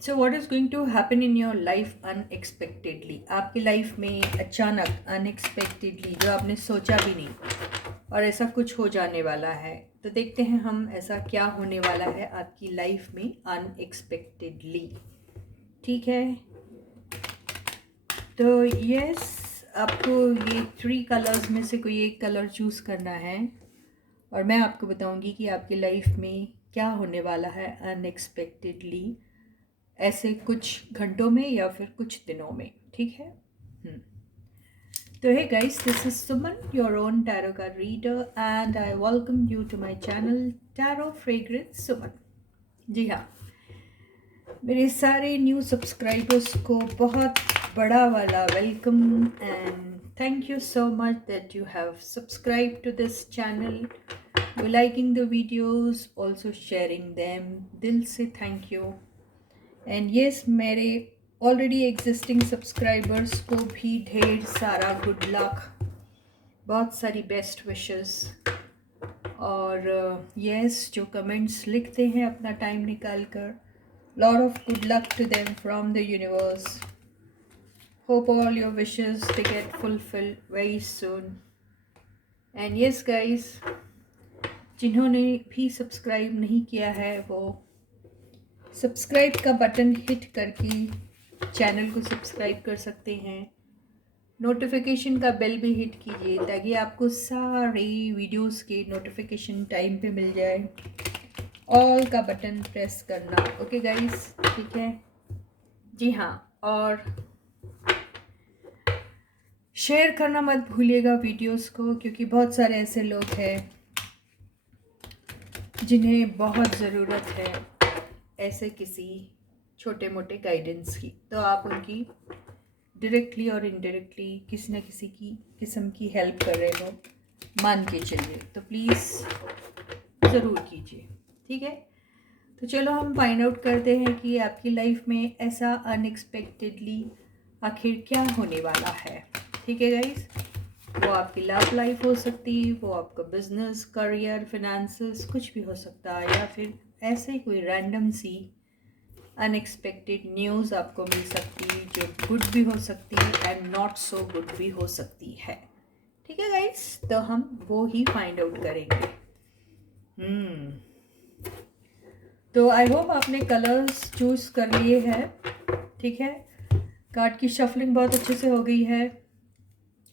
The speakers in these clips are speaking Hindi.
So what is going to happen in your life unexpectedly, आपकी लाइफ में अचानक अनएक्सपेक्टेडली जो आपने सोचा भी नहीं और ऐसा कुछ हो जाने वाला है। तो देखते हैं हम ऐसा क्या होने वाला है आपकी लाइफ में अनएक्सपेक्टेडली। ठीक है, तो यस, आपको ये 3 कलर्स में से कोई एक कलर चूज़ करना है और मैं आपको बताऊंगी कि आपकी लाइफ में क्या होने वाला है अनएक्सपेक्टेडली, ऐसे कुछ घंटों में या फिर कुछ दिनों में। ठीक है। तो hey guys, this is Suman, your own tarot card reader, and I welcome you to my channel Tarot Fragrance Suman। जी हाँ, मेरे सारे न्यू सब्सक्राइबर्स को बहुत बड़ा वाला welcome and thank you so much that you have subscribed to this channel, you liking the videos, also sharing them। दिल से थैंक यू। एंड येस, मेरे ऑलरेडी एग्जिस्टिंग सब्सक्राइबर्स को भी ढेर सारा गुड लक, बहुत सारी बेस्ट विशेस। और येस, जो कमेंट्स लिखते हैं अपना टाइम निकाल कर, lot of good luck to them from the universe. Hope all your wishes to get fulfilled very soon. And yes guys, जिन्होंने भी सब्सक्राइब नहीं किया है वो सब्सक्राइब का बटन हिट करके चैनल को सब्सक्राइब कर सकते हैं। नोटिफिकेशन का बेल भी हिट कीजिए ताकि आपको सारे वीडियोस के नोटिफिकेशन टाइम पे मिल जाए। ऑल का बटन प्रेस करना, ओके गाइस, ठीक है। जी हाँ, और शेयर करना मत भूलिएगा वीडियोस को, क्योंकि बहुत सारे ऐसे लोग हैं जिन्हें बहुत ज़रूरत है ऐसे किसी छोटे मोटे गाइडेंस की। तो आप उनकी डायरेक्टली और इनडायरेक्टली किसी न किसी की किस्म की हेल्प कर रहे हो, मान के चलिए, तो प्लीज़ ज़रूर कीजिए। ठीक है, तो चलो हम फाइंड आउट करते हैं कि आपकी लाइफ में ऐसा अनएक्सपेक्टेडली आखिर क्या होने वाला है। ठीक है गाइस, वो आपकी लव लाइफ हो सकती है, वो आपका बिजनेस, करियर, फिनेंसेस, कुछ भी हो सकता है, या फिर ऐसे ही कोई रैंडम सी अनएक्सपेक्टेड न्यूज़ आपको मिल सकती है जो गुड भी हो सकती है एंड नॉट सो गुड भी हो सकती है। ठीक है गाइस, तो हम वो ही फाइंड आउट करेंगे। तो आई होप आपने कलर्स चूज़ कर लिए हैं। ठीक है, कार्ड की शफलिंग बहुत अच्छे से हो गई है।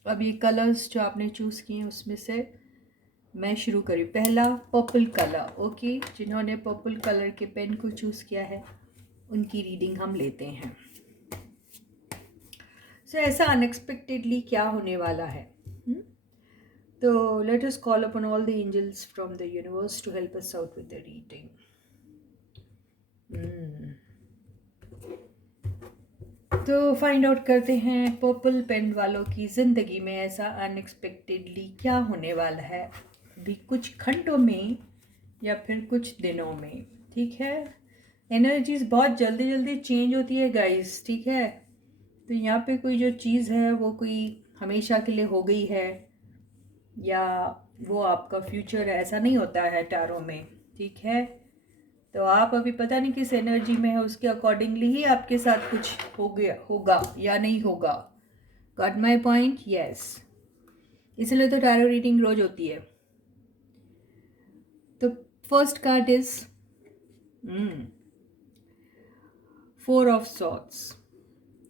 अब ये कलर्स जो आपने चूज़ किए हैं उसमें से मैं शुरू करी। पहला पर्पल कलर, ओके, जिन्होंने पर्पल कलर के पेन को चूज़ किया है उनकी रीडिंग हम लेते हैं। सो ऐसा अनएक्सपेक्टेडली क्या होने वाला है? तो let us call upon all the angels from the universe to help us out with the reading. तो फाइंड आउट करते हैं पर्पल पेन वालों की ज़िंदगी में ऐसा अनएक्सपेक्टेडली क्या होने वाला है अभी कुछ घंटों में या फिर कुछ दिनों में। ठीक है, एनर्जीज बहुत जल्दी जल्दी चेंज होती है गाइस। ठीक है, तो यहाँ पे कोई जो चीज़ है वो कोई हमेशा के लिए हो गई है या वो आपका फ्यूचर है, ऐसा नहीं होता है टैरो में। ठीक है, तो आप अभी पता नहीं किस एनर्जी में है, उसके अकॉर्डिंगली ही आपके साथ कुछ हो गया होगा या नहीं होगा। Got my point? यस, इसलिए तो टैरो रीडिंग रोज होती है। तो first card is 4 of swords.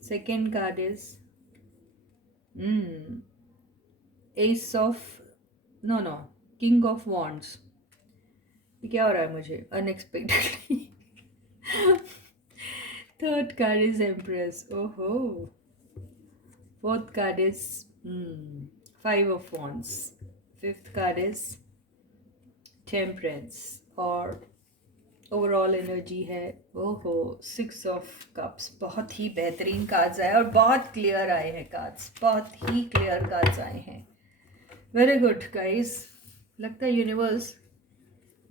Second card is ace of no no king of wands. ये क्या हो रहा है मुझे unexpectedly? Third card is empress, ओहो। Fourth card is 5 of wands. Fifth card is temperance और ओवरऑल एनर्जी है ओहो 6 ऑफ कप्स। बहुत ही बेहतरीन कार्ड्स आए और बहुत क्लियर आए हैं कार्ड्स, बहुत ही क्लियर कार्ड्स आए हैं। वेरी गुड गाइस, लगता है यूनिवर्स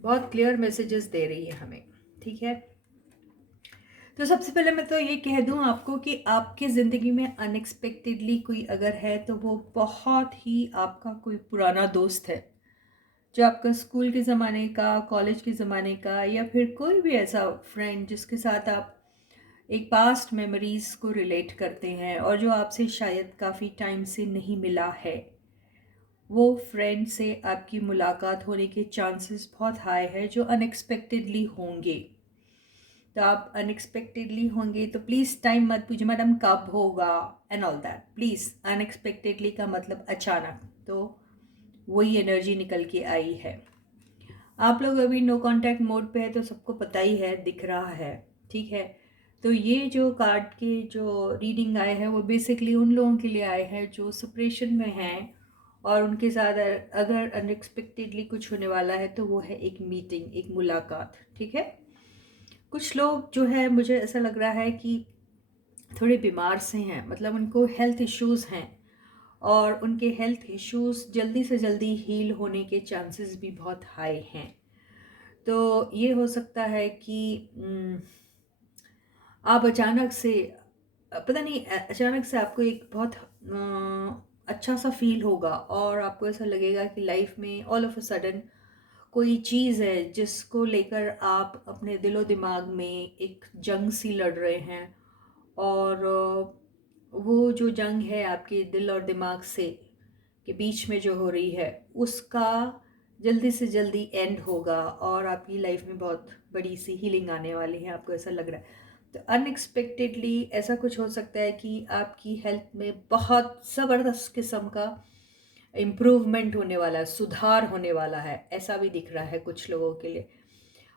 बहुत क्लियर मैसेजेस दे रही है हमें। ठीक है, तो सबसे पहले मैं तो ये कह दूं आपको कि आपकी ज़िंदगी में अनएक्सपेक्टेडली कोई अगर है तो वो बहुत ही आपका कोई पुराना दोस्त है, जो आपका स्कूल के ज़माने का, कॉलेज के ज़माने का, या फिर कोई भी ऐसा फ्रेंड जिसके साथ आप एक पास्ट मेमोरीज़ को रिलेट करते हैं, और जो आपसे शायद काफ़ी टाइम से नहीं मिला है, वो फ्रेंड से आपकी मुलाकात होने के चांसेस बहुत हाई है, जो अनएक्सपेक्टेडली होंगे। तो आप अनएक्सपेक्टेडली होंगे तो प्लीज़ टाइम मत पूछिए मैडम कब होगा and all that. Please, unexpectedly का मतलब अचानक, तो वही एनर्जी निकल के आई है। आप लोग अभी नो कांटेक्ट मोड पे है तो सबको पता ही है, दिख रहा है, ठीक है। तो ये जो कार्ड के जो रीडिंग आए हैं वो बेसिकली उन लोगों के लिए आए हैं जो सेपरेशन में हैं, और उनके साथ अगर अनएक्सपेक्टेडली कुछ होने वाला है तो वो है एक मीटिंग, एक मुलाकात, ठीक है। कुछ लोग जो है, मुझे ऐसा लग रहा है कि थोड़े बीमार से हैं, मतलब उनको हेल्थ इश्यूज़ हैं, और उनके हेल्थ इश्यूज़ जल्दी से जल्दी हील होने के चांसेस भी बहुत हाई हैं। तो ये हो सकता है कि आप अचानक से पता नहीं, अचानक से आपको एक बहुत अच्छा सा फील होगा, और आपको ऐसा लगेगा कि लाइफ में ऑल ऑफ अ सडन कोई चीज़ है जिसको लेकर आप अपने दिलो दिमाग में एक जंग सी लड़ रहे हैं, और वो जो जंग है आपके दिल और दिमाग से के बीच में जो हो रही है, उसका जल्दी से जल्दी एंड होगा, और आपकी लाइफ में बहुत बड़ी सी हीलिंग आने वाली है, आपको ऐसा लग रहा है। तो अनएक्सपेक्टेडली ऐसा कुछ हो सकता है कि आपकी हेल्थ में बहुत ज़बरदस्त किस्म का इम्प्रूवमेंट होने वाला है, सुधार होने वाला है, ऐसा भी दिख रहा है कुछ लोगों के लिए।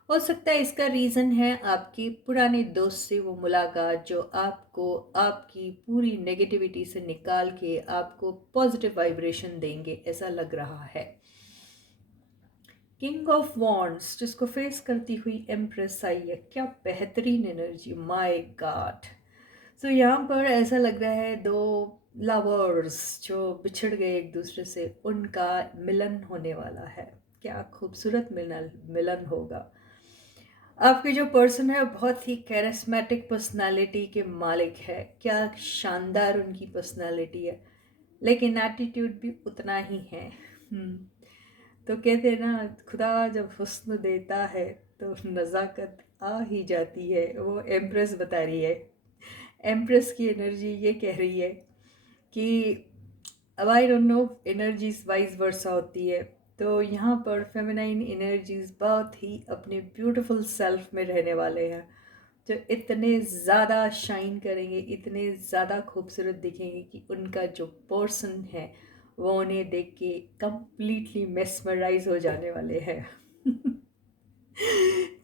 हो सकता है इसका रीज़न है आपके पुराने दोस्त से वो मुलाकात, जो आपको आपकी पूरी नेगेटिविटी से निकाल के आपको पॉजिटिव वाइब्रेशन देंगे, ऐसा लग रहा है। किंग ऑफ वॉन्ड्स जिसको फेस करती हुई एम्प्रेस आई है, क्या बेहतरीन एनर्जी, माय गॉड। सो यहाँ पर ऐसा लग रहा है दो लवर्स जो बिछड़ गए एक दूसरे से, उनका मिलन होने वाला है। क्या खूबसूरत मिलन मिलन होगा। आपके जो पर्सन है बहुत ही कैरिस्मेटिक पर्सनालिटी के मालिक है, क्या शानदार उनकी पर्सनालिटी है, लेकिन एटीट्यूड भी उतना ही है। तो कहते हैं ना, खुदा जब हुस्न देता है तो नज़ाकत आ ही जाती है, वो एम्प्रेस बता रही है। एम्प्रेस की एनर्जी ये कह रही है कि अब I don't know energies wise वर्सा होती है, तो यहाँ पर फेमिनाइन एनर्जीज बहुत ही अपने ब्यूटीफुल सेल्फ में रहने वाले हैं, जो इतने ज़्यादा शाइन करेंगे, इतने ज़्यादा खूबसूरत दिखेंगे कि उनका जो पर्सन है वो उन्हें देख के कम्प्लीटली मेस्मराइज हो जाने वाले हैं।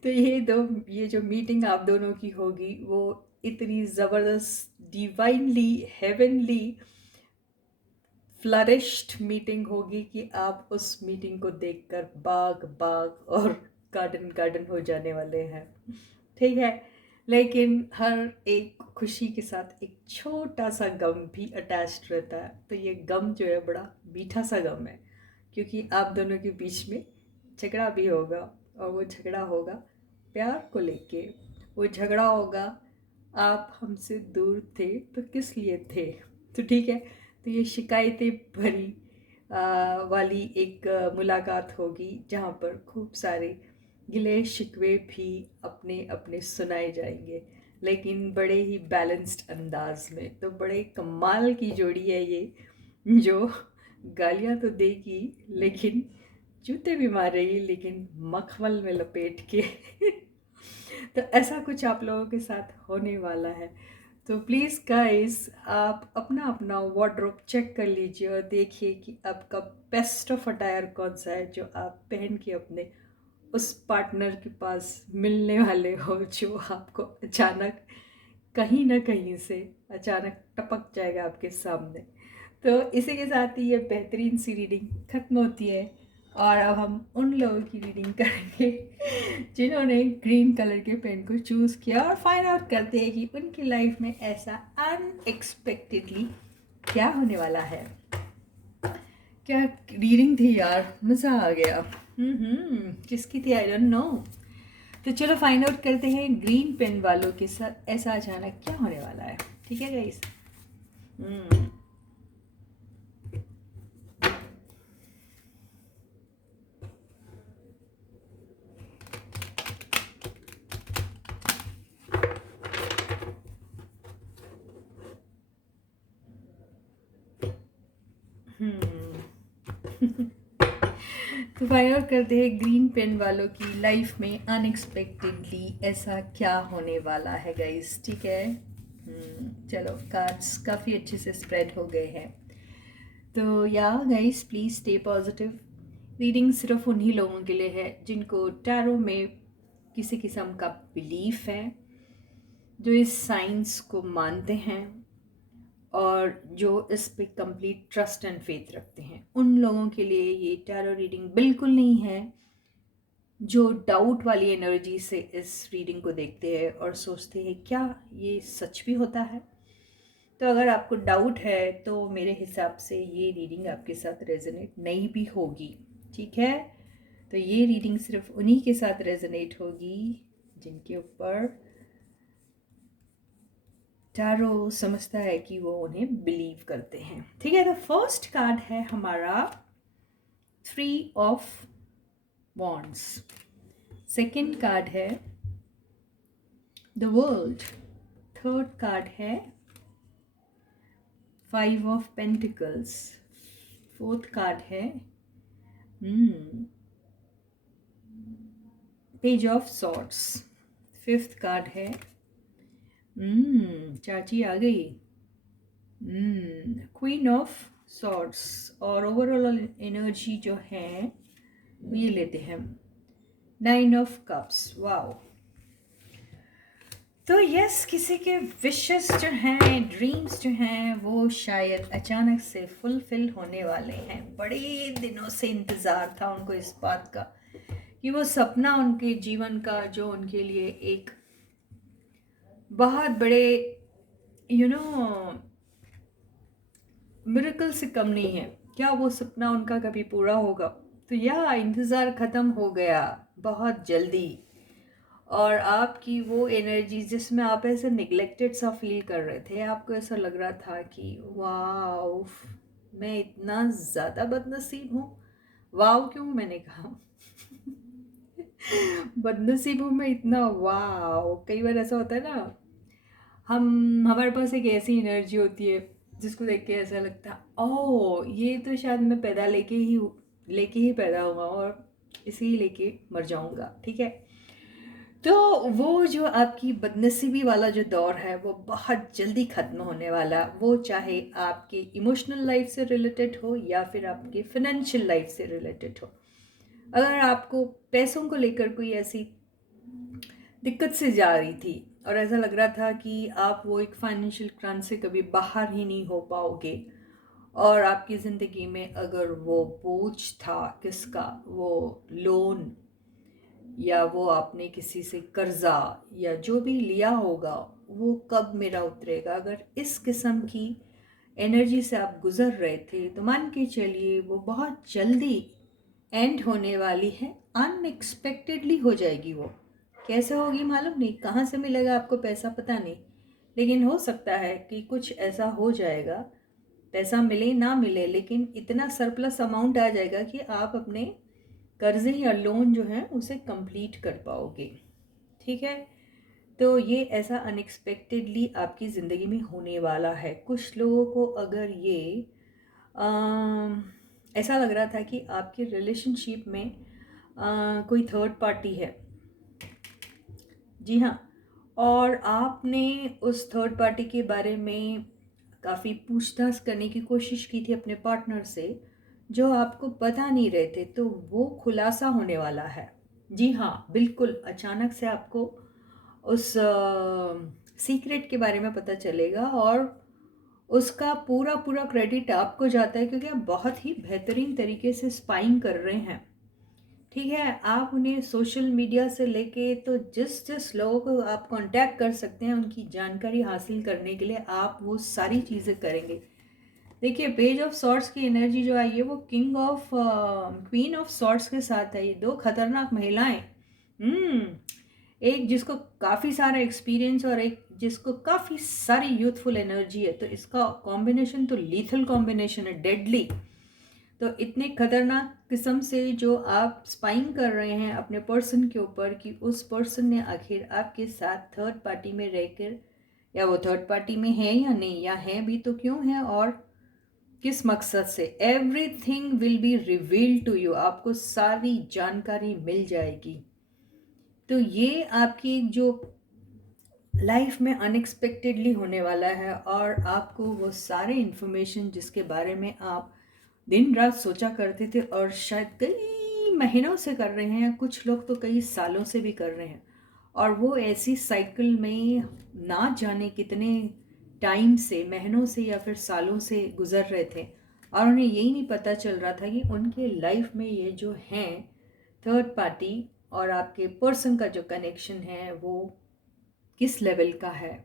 तो ये जो मीटिंग आप दोनों की होगी वो इतनी ज़बरदस्त, डिवाइनली हेवनली फ्लरिश्ड मीटिंग होगी कि आप उस मीटिंग को देखकर बाग बाग और गार्डन गार्डन हो जाने वाले हैं, ठीक है। लेकिन हर एक खुशी के साथ एक छोटा सा गम भी अटैच्ड रहता है, तो ये गम जो है बड़ा मीठा सा गम है, क्योंकि आप दोनों के बीच में झगड़ा भी होगा, और वो झगड़ा होगा प्यार को लेके। वो झगड़ा होगा आप हमसे दूर थे तो किस लिए थे, तो ठीक है। तो ये शिकायतें भरी वाली एक मुलाकात होगी, जहाँ पर खूब सारे गिले शिकवे भी अपने अपने सुनाए जाएंगे, लेकिन बड़े ही बैलेंस्ड अंदाज में। तो बड़े कमाल की जोड़ी है ये, जो गालियाँ तो देगी लेकिन जूते भी मारेगी, लेकिन मखमल में लपेट के। तो ऐसा कुछ आप लोगों के साथ होने वाला है। तो प्लीज़ गाइस, आप अपना अपना वार्डरोब चेक कर लीजिए और देखिए कि आपका बेस्ट ऑफ अटायर कौन सा है, जो आप पहन के अपने उस पार्टनर के पास मिलने वाले हो, जो आपको अचानक कहीं ना कहीं से अचानक टपक जाएगा आपके सामने। तो इसी के साथ ही ये बेहतरीन सी रीडिंग ख़त्म होती है, और अब हम उन लोगों की रीडिंग करेंगे जिन्होंने ग्रीन कलर के पेन को चूज़ किया, और फाइंड आउट करते हैं कि उनकी लाइफ में ऐसा अनएक्सपेक्टेडली क्या होने वाला है। क्या रीडिंग थी यार, मज़ा आ गया। किसकी थी आई डोंट नो। तो चलो फाइंड आउट करते हैं ग्रीन पेन वालों के साथ ऐसा अचानक क्या होने वाला है, ठीक है गाइस। तो फाइनल करते हैं ग्रीन पेन वालों की लाइफ में अनएक्सपेक्टेडली ऐसा क्या होने वाला है गाइस, ठीक है। चलो कार्ड्स काफ़ी अच्छे से स्प्रेड हो गए हैं। तो या guys please stay positive. Reading सिर्फ उन्हीं लोगों के लिए है जिनको टैरो में किसी किस्म का बिलीफ है, जो इस साइंस को मानते हैं और जो इस पे कंप्लीट ट्रस्ट एंड फेथ रखते हैं। उन लोगों के लिए ये टैरो रीडिंग बिल्कुल नहीं है जो डाउट वाली एनर्जी से इस रीडिंग को देखते हैं और सोचते हैं क्या ये सच भी होता है। तो अगर आपको डाउट है तो मेरे हिसाब से ये रीडिंग आपके साथ रेजोनेट नहीं भी होगी, ठीक है। तो ये रीडिंग सिर्फ उन्हीं के साथ रेजोनेट होगी जिनके ऊपर टैरो समझता है कि वो उन्हें बिलीव करते हैं, ठीक है। तो फर्स्ट कार्ड है हमारा 3 ऑफ वॉन्ड्स। सेकंड कार्ड है द वर्ल्ड। थर्ड कार्ड है 5 ऑफ पेंटिकल्स। फोर्थ कार्ड है page of swords. Fifth card है चाची आ गई, क्वीन ऑफ सॉर्ड्स। और ओवरऑल एनर्जी जो है ये लेते हैं 9 ऑफ कप्स। वाओ। तो यस, किसी के विशेस जो हैं, ड्रीम्स जो हैं, वो शायद अचानक से फुलफिल होने वाले हैं। बड़े दिनों से इंतज़ार था उनको इस बात का कि वो सपना उनके जीवन का जो उनके लिए एक बहुत बड़े मिरेकल से कम नहीं है, क्या वो सपना उनका कभी पूरा होगा। तो यह इंतज़ार ख़त्म हो गया बहुत जल्दी। और आपकी वो एनर्जी जिसमें आप ऐसे निगलेक्टेड सा फील कर रहे थे, आपको ऐसा लग रहा था कि वाओ मैं इतना ज़्यादा बदनसीब हूँ। वाओ क्यों मैंने कहा बदनसीब हूँ मैं इतना। वाओ, कई बार ऐसा होता है ना, हमारे पास एक ऐसी एनर्जी होती है जिसको देख के ऐसा लगता है ओह ये तो शायद मैं पैदा लेके ही पैदा हुआ और इसी लेके मर जाऊंगा, ठीक है। तो वो जो आपकी बदनसीबी वाला जो दौर है वो बहुत जल्दी ख़त्म होने वाला। वो चाहे आपके इमोशनल लाइफ से रिलेटेड हो या फिर आपके फाइनेंशियल लाइफ से रिलेटेड हो। अगर आपको पैसों को लेकर कोई ऐसी दिक्कत से जा रही थी और ऐसा लग रहा था कि आप वो एक फाइनेंशियल क्रंच से कभी बाहर ही नहीं हो पाओगे, और आपकी ज़िंदगी में अगर वो बोझ था किसका, वो लोन या वो आपने किसी से कर्जा या जो भी लिया होगा वो कब मेरा उतरेगा, अगर इस किस्म की एनर्जी से आप गुज़र रहे थे तो मान के चलिए वो बहुत जल्दी एंड होने वाली है। अनएक्सपेक्टेडली हो जाएगी वो। कैसे होगी मालूम नहीं, कहाँ से मिलेगा आपको पैसा पता नहीं, लेकिन हो सकता है कि कुछ ऐसा हो जाएगा, पैसा मिले ना मिले लेकिन इतना सरप्लस अमाउंट आ जाएगा कि आप अपने कर्जे या लोन जो है उसे कंप्लीट कर पाओगे, ठीक है। तो ये ऐसा अनएक्सपेक्टेडली आपकी ज़िंदगी में होने वाला है। कुछ लोगों को अगर ये ऐसा लग रहा था कि आपके रिलेशनशिप में कोई थर्ड पार्टी है, जी हाँ, और आपने उस थर्ड पार्टी के बारे में काफ़ी पूछताछ करने की कोशिश की थी अपने पार्टनर से, जो आपको बता नहीं रहे थे, तो वो खुलासा होने वाला है। जी हाँ, बिल्कुल अचानक से आपको उस सीक्रेट के बारे में पता चलेगा और उसका पूरा पूरा क्रेडिट आपको जाता है क्योंकि आप बहुत ही बेहतरीन तरीके से स्पाइंग कर रहे हैं, ठीक है। आप उन्हें सोशल मीडिया से लेके तो जिस जिस लोगों को आप कांटेक्ट कर सकते हैं उनकी जानकारी हासिल करने के लिए आप वो सारी चीज़ें करेंगे। देखिए पेज ऑफ सॉर्ड्स की एनर्जी जो आई है वो क्वीन ऑफ सॉर्ड्स के साथ है। ये दो खतरनाक महिलाएं, एक जिसको काफ़ी सारा एक्सपीरियंस और एक जिसको काफ़ी सारी यूथफुल एनर्जी है, तो इसका कॉम्बिनेशन तो लीथल कॉम्बिनेशन है, डेडली। तो इतने खतरनाक किस्म से जो आप स्पाइंग कर रहे हैं अपने पर्सन के ऊपर कि उस पर्सन ने आखिर आपके साथ थर्ड पार्टी में रहकर, या वो थर्ड पार्टी में है या नहीं, या है भी तो क्यों है, और किस मकसद से, everything will be revealed to you, आपको सारी जानकारी मिल जाएगी। तो ये आपकी जो लाइफ में अनएक्सपेक्टेडली होने वाला है, और आपको वो सारे इन्फॉर्मेशन जिसके बारे में आप दिन रात सोचा करते थे और शायद कई महीनों से कर रहे हैं, कुछ लोग तो कई सालों से भी कर रहे हैं, और वो ऐसी साइकिल में ना जाने कितने टाइम से, महीनों से या फिर सालों से गुजर रहे थे, और उन्हें यही नहीं पता चल रहा था कि उनके लाइफ में ये जो हैं थर्ड पार्टी और आपके पर्सन का जो कनेक्शन है वो किस लेवल का है,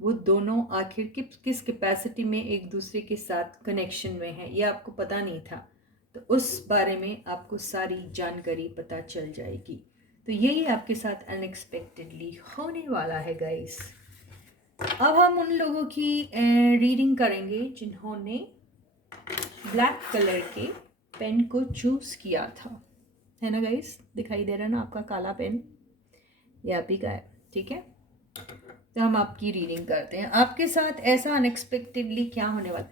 वो दोनों आखिर किस कैपेसिटी में एक दूसरे के साथ कनेक्शन में है, ये आपको पता नहीं था। तो उस बारे में आपको सारी जानकारी पता चल जाएगी। तो यही आपके साथ अनएक्सपेक्टेडली होने वाला है गाइस। अब हम उन लोगों की रीडिंग करेंगे जिन्होंने ब्लैक कलर के पेन को चूज किया था, है ना गाइस? दिखाई दे रहा है ना आपका काला पेन? ये आप ही का है, ठीक है? तो हम आपकी रीडिंग करते हैं, आपके साथ ऐसा अनएक्सपेक्टेडली क्या होने वाला।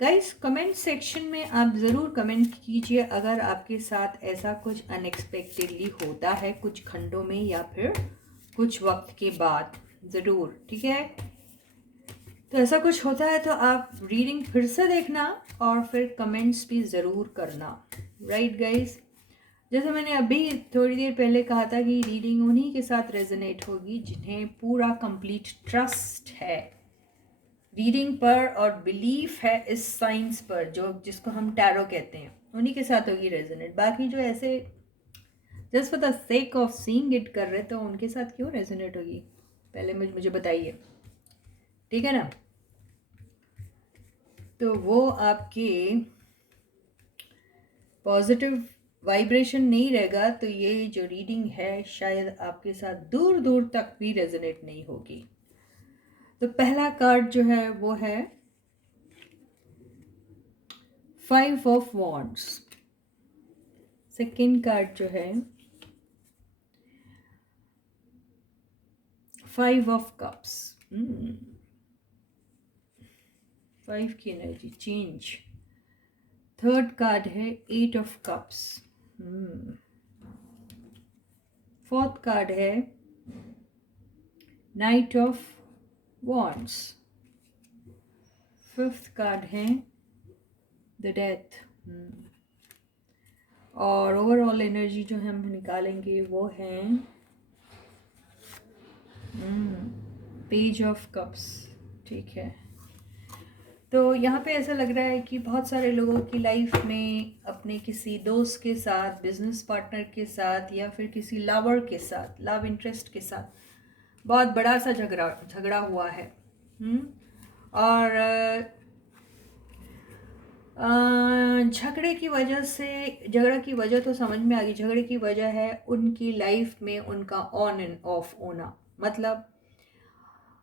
गाइस कमेंट सेक्शन में आप ज़रूर कमेंट कीजिए अगर आपके साथ ऐसा कुछ अनएक्सपेक्टेडली होता है कुछ खंडों में या फिर कुछ वक्त के बाद, ज़रूर, ठीक है? तो ऐसा कुछ होता है तो आप रीडिंग फिर से देखना और फिर कमेंट्स भी ज़रूर करना, राइट गाइस? जैसे मैंने अभी थोड़ी देर पहले कहा था कि रीडिंग उन्हीं के साथ रेजोनेट होगी जिन्हें पूरा कंप्लीट ट्रस्ट है रीडिंग पर और बिलीफ है इस साइंस पर, जो जिसको हम टैरो कहते हैं, उन्हीं के साथ होगी रेजोनेट। बाकी जो ऐसे just for the sake of seeing it कर रहे तो उनके साथ क्यों रेजोनेट होगी, पहले मुझे बताइए, ठीक है ना? तो वो आपके पॉजिटिव वाइब्रेशन नहीं रहेगा तो ये जो रीडिंग है शायद आपके साथ दूर दूर तक भी रेजोनेट नहीं होगी। तो पहला कार्ड जो है वो है 5 ऑफ वॉन्ड्स। सेकेंड कार्ड जो है 5 ऑफ कप्स। 5 की एनर्जी चेंज। थर्ड कार्ड है 8 ऑफ कप्स। फोर्थ कार्ड है night of wands. Fifth card है द डेथ। और ओवरऑल एनर्जी जो हम निकालेंगे वो है पेज ऑफ कप्स, ठीक है? तो यहाँ पे ऐसा लग रहा है कि बहुत सारे लोगों की लाइफ में अपने किसी दोस्त के साथ, बिजनेस पार्टनर के साथ या फिर किसी लवर के साथ, लव इंटरेस्ट के साथ बहुत बड़ा सा झगड़ा हुआ है। और झगड़े की वजह तो समझ में आ गई। झगड़े की वजह है उनकी लाइफ में उनका ऑन एंड ऑफ होना, मतलब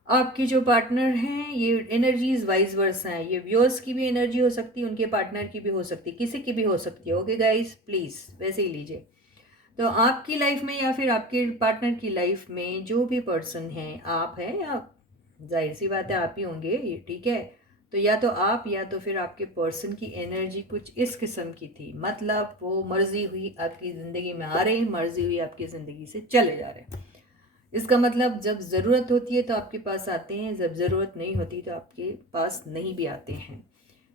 आपके जो पार्टनर हैं ये एनर्जीज वाइज वर्सा हैं, ये व्यूअर्स की भी एनर्जी हो सकती है, उनके पार्टनर की भी हो सकती है, किसी की भी हो सकती है। ओके गाइस, प्लीज़ वैसे ही लीजिए। तो आपकी लाइफ में या फिर आपके पार्टनर की लाइफ में जो भी पर्सन है, आप हैं या जाहिर सी बात है आप ही होंगे ये, ठीक है? तो या तो आप या तो फिर आपके पर्सन की एनर्जी कुछ इस किस्म की थी, मतलब वो मर्जी हुई आपकी ज़िंदगी में आ रहे, मर्जी हुई आपकी ज़िंदगी से चले जा रहे। इसका मतलब जब ज़रूरत होती है तो आपके पास आते हैं, जब ज़रूरत नहीं होती तो आपके पास नहीं भी आते हैं।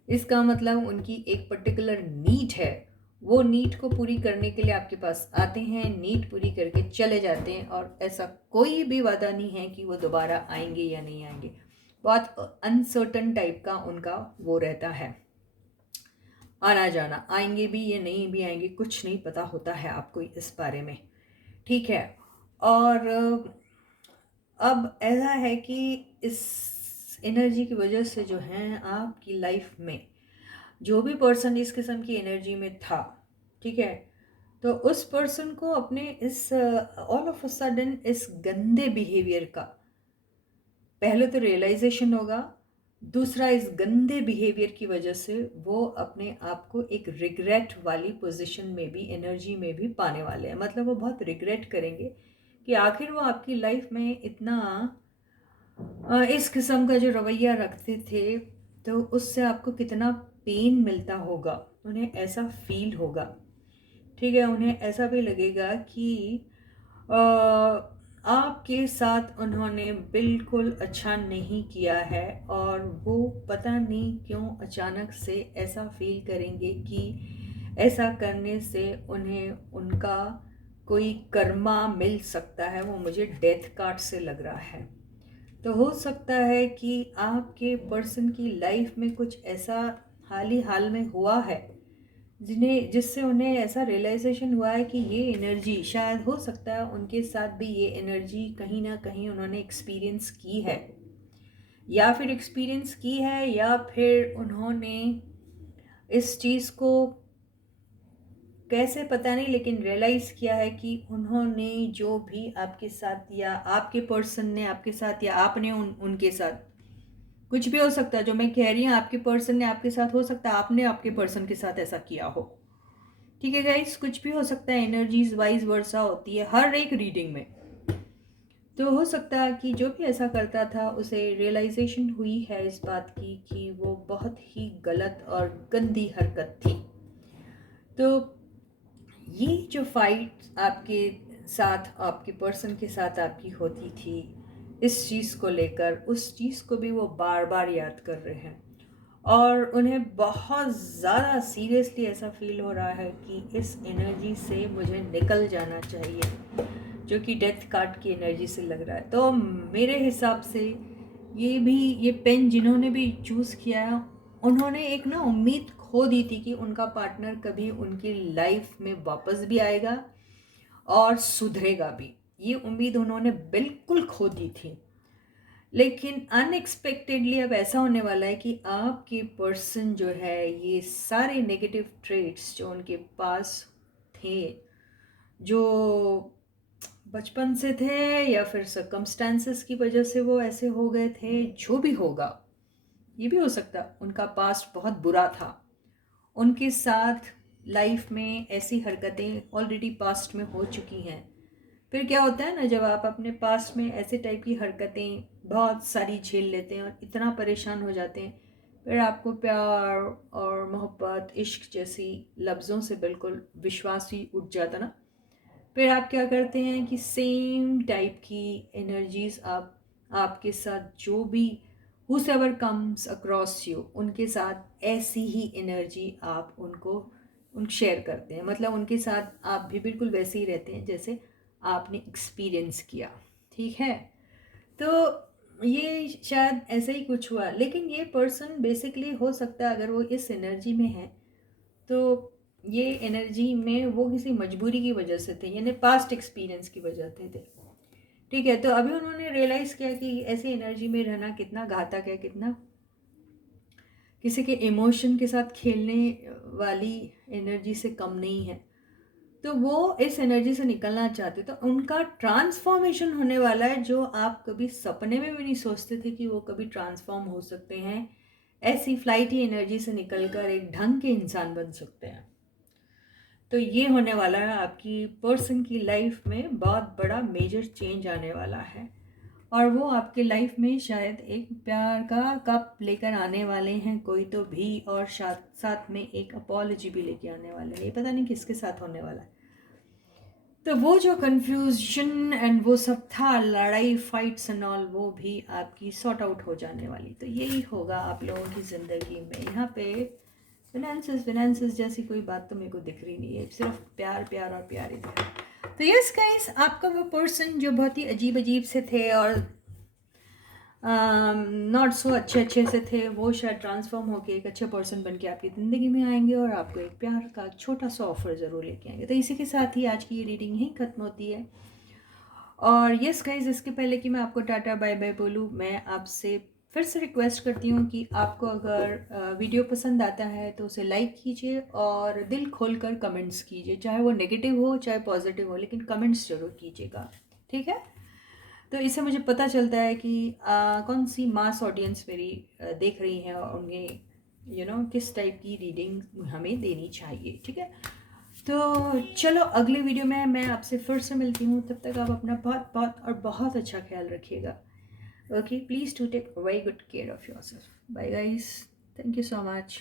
इसका मतलब उनकी एक पर्टिकुलर नीड है, वो नीड को पूरी करने के लिए आपके पास आते हैं, नीड पूरी करके चले जाते हैं, और ऐसा कोई भी वादा नहीं है कि वो दोबारा आएंगे या नहीं आएंगे। बहुत अनसर्टन टाइप का उनका वो रहता है, आना जाना, आएंगे भी या नहीं भी आएंगे कुछ नहीं पता होता है आपको इस बारे में, ठीक है? और अब ऐसा है कि इस एनर्जी की वजह से जो है आपकी लाइफ में जो भी पर्सन इस किस्म की एनर्जी में था, ठीक है, तो उस पर्सन को अपने इस ऑल ऑफ अ सडन इस गंदे बिहेवियर का पहले तो रियलाइजेशन होगा, दूसरा इस गंदे बिहेवियर की वजह से वो अपने आप को एक रिग्रेट वाली पोजीशन में भी, एनर्जी में भी पाने वाले हैं। मतलब वो बहुत रिग्रेट करेंगे कि आखिर वो आपकी लाइफ में इतना इस किस्म का जो रवैया रखते थे, तो उससे आपको कितना पेन मिलता होगा, उन्हें ऐसा फील होगा, ठीक है। उन्हें ऐसा भी लगेगा कि अ, आपके साथ उन्होंने बिल्कुल अच्छा नहीं किया है, और वो पता नहीं क्यों अचानक से ऐसा फील करेंगे कि ऐसा करने से उन्हें उनका कोई कर्मा मिल सकता है। वो मुझे डेथ कार्ड से लग रहा है। तो हो सकता है कि आपके पर्सन की लाइफ में कुछ ऐसा हाल ही हाल में हुआ है जिससे उन्हें ऐसा रियलाइजेशन हुआ है कि ये एनर्जी, शायद हो सकता है उनके साथ भी ये एनर्जी कहीं ना कहीं उन्होंने एक्सपीरियंस की है, या फिर उन्होंने इस चीज़ को कैसे पता नहीं, लेकिन रियलाइज़ किया है कि उन्होंने जो भी आपके साथ, या आपके पर्सन ने आपके साथ, या आपने उनके साथ, कुछ भी हो सकता है जो मैं कह रही हूँ, आपके पर्सन ने आपके साथ, हो सकता है आपने आपके पर्सन के साथ ऐसा किया हो, ठीक है गाइस। कुछ भी हो सकता है, एनर्जीज वाइज वर्सा होती है हर एक रीडिंग में। तो हो सकता है कि जो भी ऐसा करता था उसे रियलाइजेशन हुई है इस बात की कि वो बहुत ही गलत और गंदी हरकत थी। तो ये जो फाइट आपके साथ, आपके पर्सन के साथ आपकी होती थी इस चीज़ को लेकर, उस चीज़ को भी वो बार बार याद कर रहे हैं, और उन्हें बहुत ज़्यादा सीरियसली ऐसा फील हो रहा है कि इस एनर्जी से मुझे निकल जाना चाहिए, जो कि डेथ कार्ड की एनर्जी से लग रहा है। तो मेरे हिसाब से ये पेन जिन्होंने भी चूज़ किया है, उन्होंने एक ना उम्मीद खो दी थी कि उनका पार्टनर कभी उनकी लाइफ में वापस भी आएगा और सुधरेगा भी। ये उम्मीद उन्होंने बिल्कुल खो दी थी। लेकिन अनएक्सपेक्टेडली अब ऐसा होने वाला है कि आपके पर्सन जो है, ये सारे नेगेटिव ट्रेट्स जो उनके पास थे, जो बचपन से थे या फिर सर्कमस्टेंसेस की वजह से वो ऐसे हो गए थे, जो भी होगा, ये भी हो सकता उनका पास्ट बहुत बुरा था, उनके साथ लाइफ में ऐसी हरकतें ऑलरेडी पास्ट में हो चुकी हैं। फिर क्या होता है ना, जब आप अपने पास्ट में ऐसे टाइप की हरकतें बहुत सारी झेल लेते हैं और इतना परेशान हो जाते हैं, फिर आपको प्यार और मोहब्बत, इश्क जैसी लफ्ज़ों से बिल्कुल विश्वास ही उठ जाता ना। फिर आप क्या करते हैं कि सेम टाइप की एनर्जीज आपके साथ, जो भी whosoever comes across you, उनके साथ ऐसी ही एनर्जी आप उन शेयर करते हैं। मतलब उनके साथ आप भी बिल्कुल वैसे ही रहते हैं जैसे आपने एक्सपीरियंस किया, ठीक है। तो ये शायद ऐसा ही कुछ हुआ, लेकिन ये पर्सन बेसिकली हो सकता है अगर वो इस एनर्जी में है, तो ये एनर्जी में वो किसी मजबूरी की वजह से थे, यानी पास्ट एक्सपीरियंस की वजह से थे, ठीक है। तो अभी उन्होंने रियलाइज़ किया कि ऐसी एनर्जी में रहना कितना घातक है, कितना किसी के इमोशन के साथ खेलने वाली एनर्जी से कम नहीं है। तो वो इस एनर्जी से निकलना चाहते, तो उनका ट्रांसफॉर्मेशन होने वाला है, जो आप कभी सपने में भी नहीं सोचते थे कि वो कभी ट्रांसफॉर्म हो सकते हैं। ऐसी फ्लाइटी एनर्जी से निकलकर एक ढंग के इंसान बन सकते हैं। तो ये होने वाला है, आपकी पर्सन की लाइफ में बहुत बड़ा मेजर चेंज आने वाला है, और वो आपके लाइफ में शायद एक प्यार का कप लेकर आने वाले हैं कोई तो भी, और साथ साथ में एक अपॉलॉजी भी लेके आने वाले हैं। ये पता नहीं किसके साथ होने वाला है। तो वो जो कन्फ्यूजन एंड वो सब था, लड़ाई, फाइट्स एंड ऑल, वो भी आपकी सॉर्ट आउट हो जाने वाली। तो यही होगा आप लोगों की ज़िंदगी में। यहाँ पे फिनेंसेस जैसी कोई बात तो मेरे को दिख रही नहीं है, सिर्फ प्यार प्यार और प्यार ही दिख रहा है। तो यस गाइस, आपका वो पर्सन जो बहुत ही अजीब अजीब से थे और नॉट सो अच्छे से थे, वो शायद ट्रांसफॉर्म होकर एक अच्छे पर्सन बन के आपकी ज़िंदगी में आएंगे, और आपको एक प्यार का छोटा सा ऑफर ज़रूर लेके आएंगे। तो इसी के साथ ही आज की ये रीडिंग यहीं ख़त्म होती है। और यस गाइज, इसके पहले कि मैं आपको टाटा बाय बाय बोलूँ, मैं आपसे फिर से रिक्वेस्ट करती हूँ कि आपको अगर वीडियो पसंद आता है तो उसे लाइक कीजिए और दिल खोलकर कमेंट्स कीजिए, चाहे वो नेगेटिव हो चाहे पॉजिटिव हो, लेकिन कमेंट्स जरूर कीजिएगा, ठीक है। तो इससे मुझे पता चलता है कि कौन सी मास ऑडियंस मेरी देख रही है, और उन्हें किस टाइप की रीडिंग हमें देनी चाहिए, ठीक है। तो चलो, अगले वीडियो में मैं आपसे फिर से मिलती हूँ। तब तक आप अपना बहुत बहुत और बहुत अच्छा ख्याल रखिएगा। Okay, please to take very good care of yourself. Bye guys. Thank you so much.